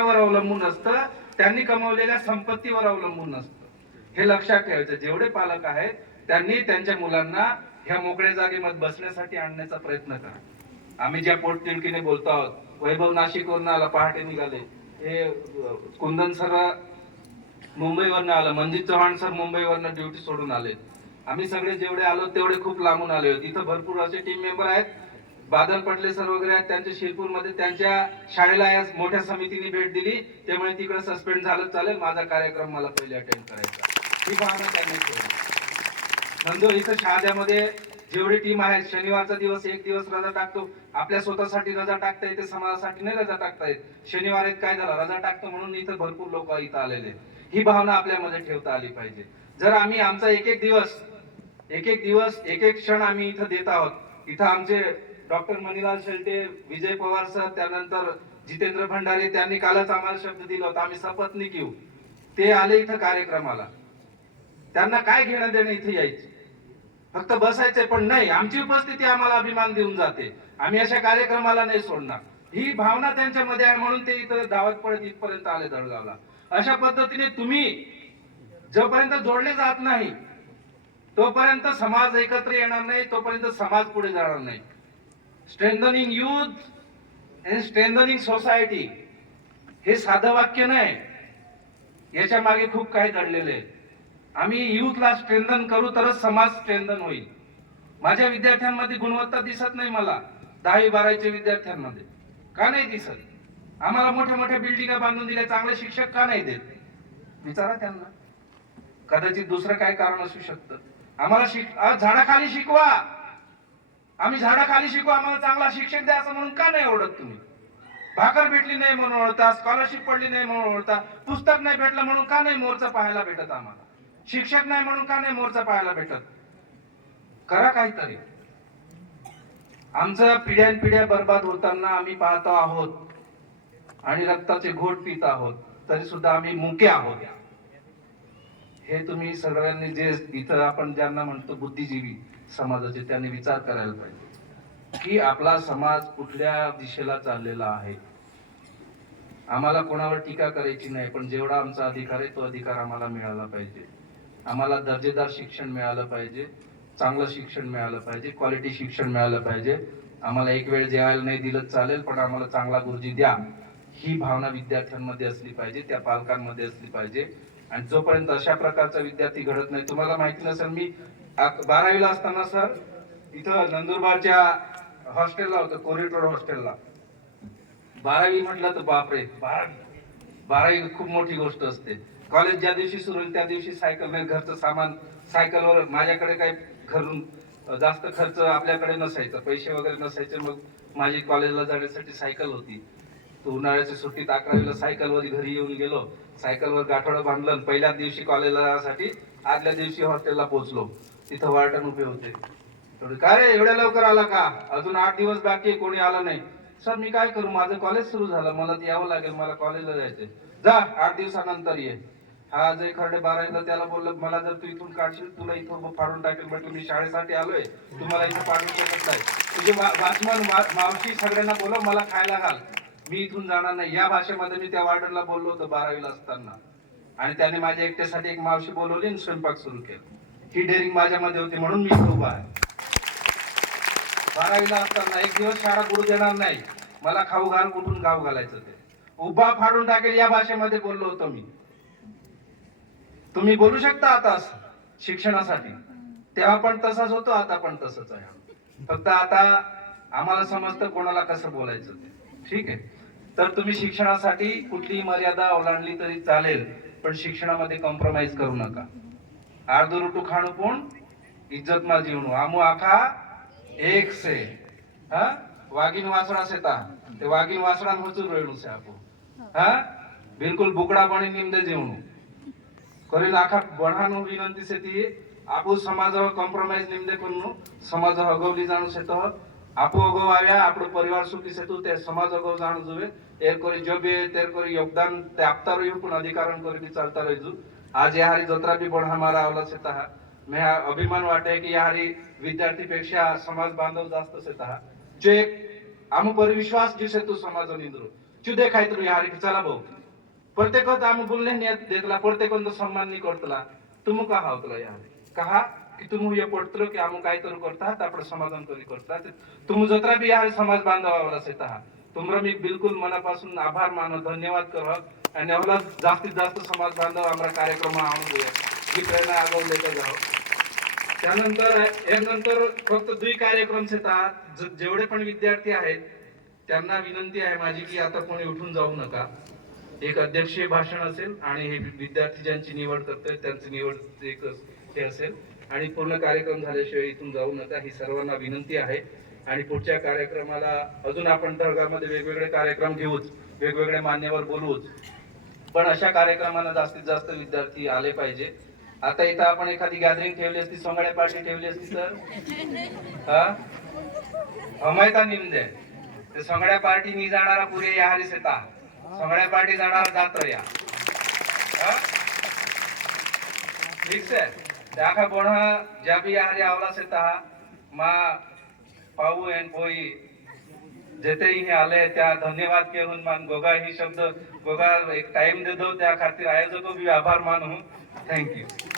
वर अवलंबून असतं, त्यांनी कमवलेल्या संपत्तीवर अवलंबून नसतं. हे लक्षात ठेवायचं. जेवढे पालक आहेत त्यांनी त्यांच्या मुलांना ह्या मोकळ्या जागेमध्ये बसण्यासाठी आणण्याचा प्रयत्न करा. आम्ही ज्या पोटतिडकीने बोलतो आहोत, वैभव नाशिकवरून आला, पहाटे निघाले, हे कुंदन सर मुंबईवरनं आलं, मंजित चव्हाण सर मुंबईवरनं ड्युटी सोडून आले, आम्ही सगळे जेवढे आलो तेवढे खूप लांबून आले होते. इथं भरपूर असे टीम मेंबर आहेत, बादल पटले सर वगैरे आहेत, त्यांच्या शिरपूरमध्ये त्यांच्या शाळेला या मोठ्या समितीने भेट दिली, त्यामुळे तिकडे सस्पेंड झालं चालेल, माझा कार्यक्रम मला पहिले अटेंड करायचा. ही भावना त्यांनी ठेवली. नंदोर इथं शहाद्यामध्ये जेवढी टीम आहे, शनिवारचा दिवस एक दिवस रजा टाकतो. आपल्या स्वतःसाठी रजा टाकता येते, समाजासाठी नाही रजा टाकता येत. शनिवार एक काय झालं, रजा टाकतो म्हणून इथं भरपूर लोक इथं आलेले. ही भावना आपल्यामध्ये ठेवता आली पाहिजे. जर आम्ही आमचा एक एक दिवस एक एक क्षण आम्ही इथं देत आहोत. इथं आमचे डॉक्टर मणिलाल शेळटे, विजय पवार सर, त्यानंतर जितेंद्र भंडारे, त्यांनी कालच आम्हाला शब्द दिला होता, आम्ही शपथनिक येऊ. ते आले इथं कार्यक्रमाला. त्यांना काय घेणं देणं, इथे यायचे फक्त बसायचे, पण नाही, आमची उपस्थिती आम्हाला अभिमान देऊन जाते. आम्ही अशा कार्यक्रमाला नाही सोडणार. ही भावना त्यांच्यामध्ये आहे म्हणून ते इथं धावत पडत इथपर्यंत आले दळगावला. अशा पद्धतीने तुम्ही जोपर्यंत जोडले जात नाही तोपर्यंत समाज एकत्र येणार नाही, तोपर्यंत समाज पुढे जाणार नाही. Strengthening youth and strengthening society हे साधं वाक्य नाही, याच्या मागे खूप काही दडलेले आहे. आम्ही युथला स्ट्रेंथन करू तरच समाज स्ट्रेंथन होईल. माझ्या विद्यार्थ्यांमध्ये गुणवत्ता दिसत नाही मला, 10वी-12वीच्या विद्यार्थ्यांमध्ये का नाही दिसत? आम्हाला मोठ्या मोठ्या बिल्डिंगा बांधून दिल्या, चांगले शिक्षक का नाही देत? विचारा त्यांना. कदाचित दुसरं काय कारण असू शकतं. आम्हाला झाडाखाली शिकवा, आम्ही झाडाखाली शिकवा, आम्हाला चांगला शिक्षक द्या असं म्हणून का नाही ओरडत तुम्ही? भाकर भेटली नाही म्हणून ओरडता, स्कॉलरशिप पडली नाही म्हणून ओरडता, पुस्तक नाही भेटलं म्हणून का नाही मोर्चा पाहायला भेटत आम्हाला? शिक्षक नाही म्हणून का नाही मोर्चा पाहायला भेटत? करा काहीतरी. आमचं पिढ्यानपिढ्या बर्बाद होताना आम्ही पाहतो आहोत आणि रक्ताचे घोट पित आहोत, तरी सुद्धा आम्ही मुके आहोत. हे तुम्ही सगळ्यांनी, जे इथं आपण ज्यांना म्हणतो बुद्धिजीवी समाजाचे, त्यांनी विचार करायला पाहिजे की आपला समाज कुठल्या दिशेला चाललेला आहे. आम्हाला कोणावर टीका करायची नाही, पण जेवढा आमचा अधिकार आहे तो अधिकार आम्हाला मिळाला पाहिजे. आम्हाला दर्जेदार शिक्षण मिळालं पाहिजे, चांगलं शिक्षण मिळालं पाहिजे, क्वालिटी शिक्षण मिळालं पाहिजे. आम्हाला एक वेळ जेवायला नाही दिलं चालेल, पण आम्हाला चांगला गुरुजी द्या, ही भावना विद्यार्थ्यांमध्ये असली पाहिजे, त्या पालकांमध्ये असली पाहिजे. आणि जोपर्यंत अशा प्रकारचा विद्यार्थी घडत नाही, तुम्हाला माहिती नसेल, मी 12वीला असताना सर इथं नंदुरबारच्या हॉस्टेलला होतो, कोरिडोर हॉस्टेलला. 12वी म्हटलं तर बापरे, 12वी खूप मोठी गोष्ट असते. कॉलेज ज्या दिवशी सुरू होईल त्या दिवशी सायकल नाही, घरचं सामान सायकलवर. माझ्याकडे काही घरून जास्त खर्च आपल्याकडे नसायचा, पैसे वगैरे नसायचे. मग माझी कॉलेजला जाण्यासाठी सायकल होती. तो उन्हाळ्याच्या सुट्टीत 11वीला सायकलवर घरी येऊन गेलो, सायकलवर गाठोडं बांधलं. पहिल्याच दिवशी कॉलेजला जाण्यासाठी आदल्या दिवशी हॉस्टेलला पोहोचलो. तिथं वार्डन उभे होते. काय रे एवढ्या लवकर आला का? अजून 8 दिवस बाकी, कोणी आला नाही. सर मी काय करू, माझं कॉलेज सुरू झालं, मला यावं लागेल, मला कॉलेजला जायचंय. जा 8 दिवसानंतर ये. हा अजय खर्डे 12वीला, त्याला बोललं मला जर तू इथून काढशील तुला इथं फाडून टाकेल. म्हटलं मी शाळेसाठी आलोय, तुम्हाला इथं पाडून शकत नाही. तुझे वाचमन मावशी सगळ्यांना बोलव, मला खायला घाल, मी इथून जाणार नाही. या भाषेमध्ये मी त्या वार्डनला बोललो होतो 12वीला असताना. आणि त्याने माझ्या एकट्यासाठी एक मावशी बोलवली आणि स्वयंपाक सुरू केला. ही डेअरिंग माझ्यामध्ये होती म्हणून मी इथं उभा आहे. 12वीला असताना एक दिवस शाळा बुडू देणार नाही, मला खाऊ घाल, कुठून गाव घालायचं ते उभा फाडून टाकेल, या भाषेमध्ये बोललो होतो मी. तुम्ही बोलू शकता आता शिक्षणासाठी, तेव्हा पण तसाच होतो, आता पण तसंच आहे. फक्त आता आम्हाला समजतं कोणाला कसं बोलायचं ते. ठीक आहे, तर तुम्ही शिक्षणासाठी कुठलीही मर्यादा ओलांडली तरी चालेल, पण शिक्षणामध्ये कॉम्प्रोमाइज करू नका. अर्ध रोटू खाणं पण इज्जत मा जीवणू, आमू आखा एक से. हा वागिन वासड़ा से था, ते वागिन वासड़ा मजूर रेणू से आपो. हा बिलकुल बुकड़ा बणी निमदे जीवणू करीन आखा बढानो विनंती से ती आपू समाजावर कॉम्प्रोमाइज निमदे करणू. समाज अगवली जाणू से तो आपो अगव आव्या, આપણો પરિવાર સુખી છે તે સમાજ અગવ જાણું જોઈએ. એ કરી જોબે તેર કરી યોગદાન તે આપતા રહ્યું, પણ અધિકારણ કરી ચાલતા રહેજો. आज या हारी जत्रा बी पण हमारा आवला से तहा मैं अभिमान वाटे की या हारी विद्यार्थी पेक्षा समाज बांधव जास्त से तहा. जो एक आम पर विश्वास जिसे तू समाज निंद्रो चुदे खायतरू यार चला भाऊ प्रत्येक आम्ही बोलले देतला प्रत्येक सम्मान नहीं करतला तुम कहा होतला यार कहा कि तुम ये पडतलो की आम काय तरू करतात आपण समाधान तरी करतात तुम जत्रा भी यार समाज बांधवाला सेता तुमरा मी बिलकुल मनापासून आभार मानो धन्यवाद करत आणि आम्हाला जास्तीत जास्त समाज बांधव आम्हाला कार्यक्रम आणून देऊया ही प्रेरणा आगाऊ लेकर जाऊ त्यानंतर एक नंतर फक्त दुई कार्यक्रम येतात जेवढे पण विद्यार्थी आहेत त्यांना विनंती आहे माझी की आता कोणी उठून जाऊ नका एक अध्यक्षीय भाषण असेल आणि हे विद्यार्थी ज्यांची निवड करतोय त्यांची निवड एक हे असेल आणि पूर्ण कार्यक्रम झाल्याशिवाय इथून जाऊ नका ही सर्वांना विनंती आहे आणि पुढच्या कार्यक्रमाला अजून आपण तळगामध्ये वेगवेगळे कार्यक्रम घेऊच वेगवेगळे मान्यवर बोलूच पण अशा कार्यक्रमाला जास्तीत जास्त विद्यार्थी आले पाहिजे आता इथं आपण एखादी गॅदरिंग ठेवली असती सोंगड्या पार्टी ठेवली असती तर हमायता निमदे ते सोंगड्या पार्टी नी जाणारा पुरे याहारीस येता सोंगड्या पार्टी जाणारा जातो या ठीक है त्याखा बोणा ज्या भी याहारी आवला सेता मा पाऊ एन पोई जेते ही आले त्या धन्यवाद केहून मान गोगा ही शब्द गोगा एक टाइम देतो त्या खातीर आयोजक भी आभार मानू थँक्यू